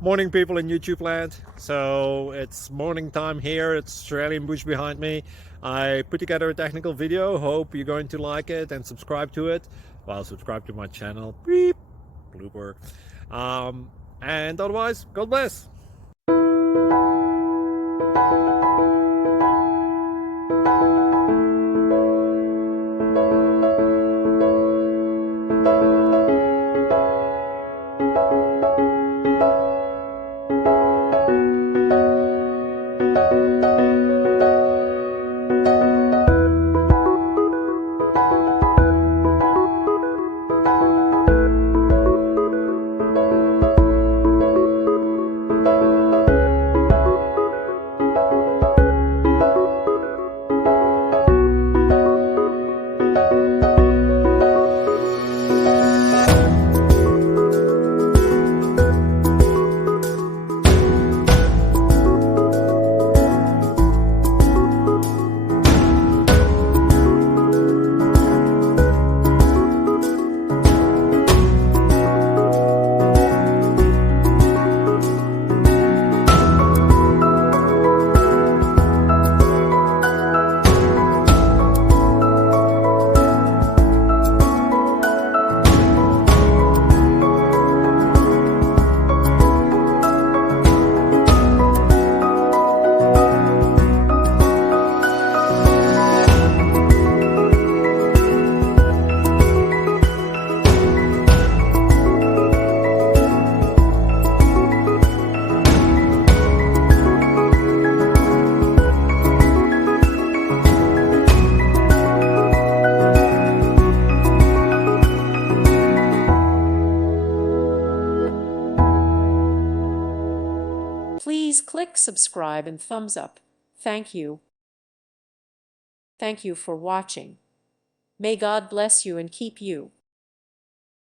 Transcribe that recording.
Morning, people in YouTube land. So it's morning time here. It's Australian bush behind me. I put together a technical video. Hope you're going to like it and subscribe to it. Well, subscribe to my channel. Beep. Blooper. And otherwise, God bless. Please click subscribe and thumbs up. Thank you. Thank you for watching. May God bless you and keep you.